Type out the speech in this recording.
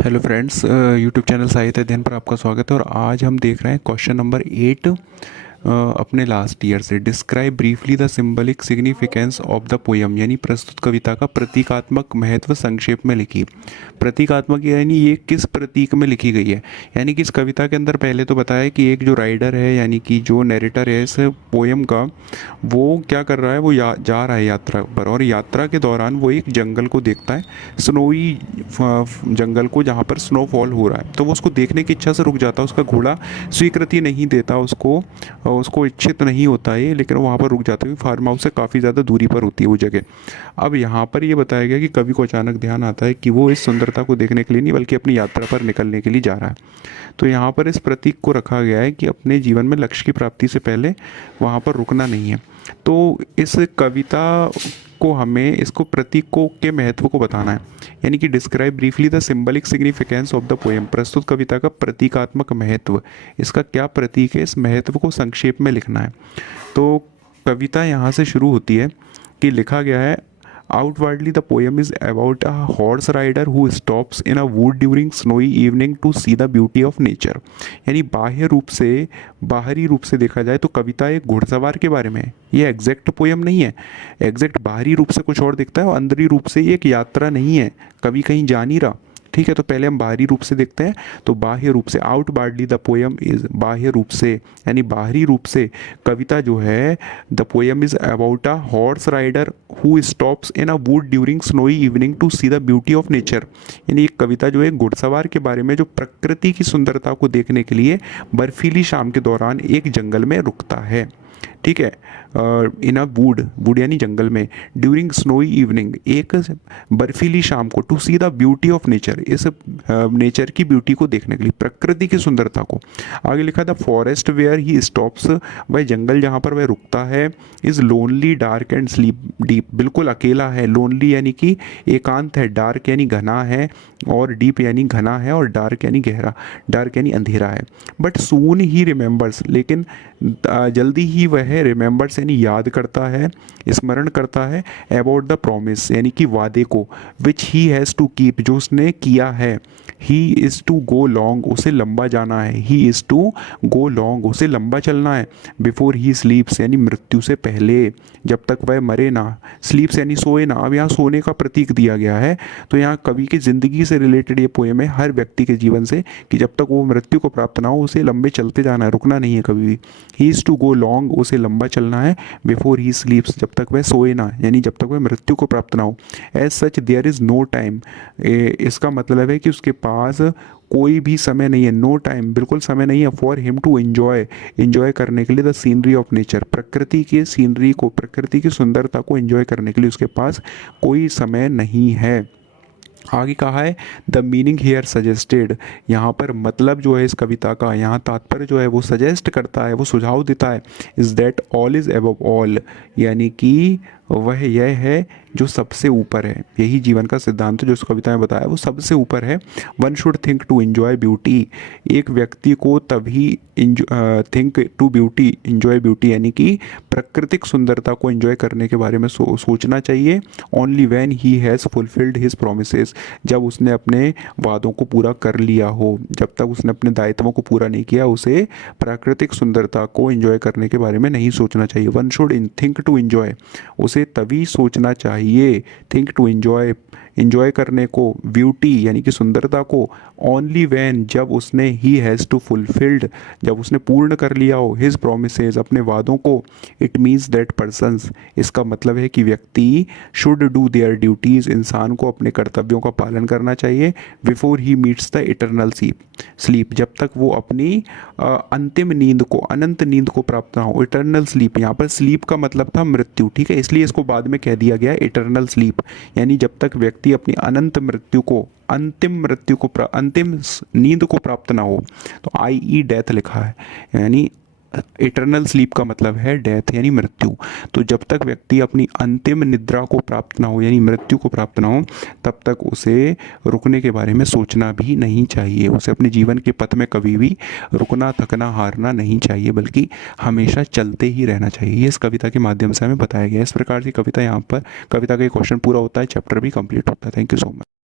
Hello friends, YouTube channel साहित्य अध्ययन पर आपका स्वागत है। और आज हम देख रहे हैं क्वेश्चन नंबर 8 अपने लास्ट ईयर से। Describe briefly the symbolic significance of the poem, यानी प्रस्तुत कविता का प्रतीकात्मक महत्व संक्षेप में लिखी। प्रतीकात्मक यानी ये किस प्रतीक में लिखी गई है, यानी कि इस कविता के अंदर पहले तो बताया कि एक जो राइडर है यानी कि जो नरेटर है इस पोयम का, वो क्या कर रहा है, वो जा रहा है यात्रा पर, और यात्रा के दौरान वो एक जंगल को देखता है, स्नोई जंगल को, जहाँ पर स्नोफॉल हो रहा है। तो वो उसको देखने की इच्छा से रुक जाता है। उसका घोड़ा स्वीकृति नहीं देता उसको, उसको इच्छित नहीं होता है, लेकिन वहाँ पर रुक जाता है। फार्म हाउस से काफ़ी ज़्यादा दूरी पर होती है वो जगह। अब यहाँ पर ये बताया गया कि कवि को अचानक ध्यान आता है कि वो इस सुंदरता को देखने के लिए नहीं बल्कि अपनी यात्रा पर निकलने के लिए जा रहा है। तो यहाँ पर इस प्रतीक को रखा गया है कि अपने जीवन में लक्ष्य की प्राप्ति से पहले वहाँ पर रुकना नहीं है। तो इस कविता को हमें इसको प्रतीकों के महत्व को बताना है, यानी कि describe briefly the symbolic significance of the poem, प्रस्तुत कविता का प्रतीकात्मक महत्व, इसका क्या प्रतीक है, इस महत्व को संक्षेप में लिखना है। तो कविता यहाँ से शुरू होती है कि लिखा गया है, Outwardly, the poem is about a horse rider who stops in a wood during snowy evening to see the beauty of nature। यानी बाहरी रूप से देखा जाए तो कविता एक घुड़सवार के बारे में है। ये एग्जैक्ट पोयम नहीं है। एग्जैक्ट बाहरी रूप से कुछ और दिखता है और अंदरी रूप से ये एक यात्रा नहीं है, कभी कहीं जा नहीं रहा। ठीक है, तो पहले हम बाहरी रूप से देखते हैं। तो बाह्य रूप से, आउटवार्डली द पोयम इज, बाह्य रूप से यानी बाहरी रूप से कविता जो है, the poem is about a horse rider who stops in a wood during snowy evening to see the beauty of nature. यानी एक कविता जो है घुड़सवार के बारे में, जो प्रकृति की सुंदरता को देखने के लिए बर्फीली शाम के दौरान एक जंगल में रुकता है। ठीक है, इन अ वुड यानी जंगल में, ड्यूरिंग स्नोई इवनिंग, एक बर्फीली शाम को, to see the beauty of nature, इस नेचर की ब्यूटी को देखने के लिए, प्रकृति की सुंदरता को। आगे लिखा था, फॉरेस्ट वेयर ही स्टॉप्स, वह जंगल जहाँ पर वह रुकता है, is lonely dark and sleep deep, बिल्कुल अकेला है। लोनली यानी कि एकांत है, डार्क यानी घना है, और डीप यानी घना है, और डार्क यानी गहरा, डार्क यानी अंधेरा है। बट सून ही रिमेंबर्स, लेकिन जल्दी ही वह रिमेंबर्स यानी याद करता है, स्मरण करता है, अबाउट द प्रॉमिस यानी कि वादे को, which he has to keep, जो उसने किया है। He is to go long, उसे लंबा जाना है। He is to go long, उसे लंबा चलना है। बिफोर ही स्लीप्स यानी मृत्यु से पहले, जब तक वह मरे ना। स्लीप्स यानी सोए ना। अब यहाँ सोने का प्रतीक दिया गया है, तो यहाँ कवि की ज़िंदगी से रिलेटेड ये पोएम है, हर व्यक्ति के जीवन से, कि जब तक वो मृत्यु को प्राप्त ना हो उसे लंबे चलते जाना है, रुकना नहीं है कभी भी। He is to go long, उसे लंबा चलना है। बिफोर ही स्लीप्स, जब तक वह सोए ना, यानी जब तक वह मृत्यु को प्राप्त ना हो। As such there is no time, इसका मतलब है कि उसके पास कोई भी समय नहीं है। नो टाइम, बिल्कुल समय नहीं है। फॉर हिम टू एंजॉय करने के लिए द सीनरी ऑफ नेचर, प्रकृति की सीनरी को, प्रकृति की सुंदरता को एंजॉय करने के लिए उसके पास कोई समय नहीं है। आगे कहा है, द मीनिंग हेयर सजेस्टेड, यहाँ पर मतलब जो है इस कविता का, यहाँ तात्पर्य जो है वो सजेस्ट करता है, वो सुझाव देता है, is that all is above all, यानी कि वह यह है जो सबसे ऊपर है। यही जीवन का सिद्धांत जो इस कविता में बताया वो सबसे ऊपर है। One should think to enjoy beauty, एक व्यक्ति को तभी think to beauty, enjoy beauty यानी कि प्राकृतिक सुंदरता को एंजॉय करने के बारे में सोचना चाहिए। Only when he has fulfilled his promises, जब उसने अपने वादों को पूरा कर लिया हो। जब तक उसने अपने दायित्वों को पूरा नहीं किया, उसे प्राकृतिक सुंदरता को एंजॉय करने के बारे में नहीं सोचना चाहिए। One should think to enjoy, उसे तभी सोचना चाहिए, थिंक टू एंजॉय करने को, ब्यूटी यानी कि सुंदरता को, ओनली व्हेन, जब उसने, ही हैज़ टू फुलफिल्ड, जब उसने पूर्ण कर लिया हो, हिज प्रोमिसेस, अपने वादों को। इट मीन्स दैट पर्सन्स, इसका मतलब है कि व्यक्ति शुड डू देयर ड्यूटीज़, इंसान को अपने कर्तव्यों का पालन करना चाहिए। Before he meets the eternal sleep, जब तक वो अपनी अंतिम नींद को, अनंत नींद को प्राप्त ना हो। इटरनल स्लीप, यहाँ पर स्लीप का मतलब था मृत्यु। ठीक है, इसलिए इसको बाद में कह दिया गया इटरनल स्लीप, यानी जब तक व्यक्ति अपनी अनंत मृत्यु को, अंतिम नींद को प्राप्त ना हो। तो आई ई डेथ लिखा है, यानी इटरनल स्लीप का मतलब है डेथ यानी मृत्यु। तो जब तक व्यक्ति अपनी अंतिम निद्रा को प्राप्त ना हो, यानी मृत्यु को प्राप्त ना हो, तब तक उसे रुकने के बारे में सोचना भी नहीं चाहिए। उसे अपने जीवन के पथ में कभी भी रुकना, थकना, हारना नहीं चाहिए, बल्कि हमेशा चलते ही रहना चाहिए। ये इस कविता के माध्यम से हमें बताया गया है। इस प्रकार की कविता, यहाँ पर कविता का क्वेश्चन पूरा होता है, चैप्टर भी कंप्लीट होता है। Thank you so much.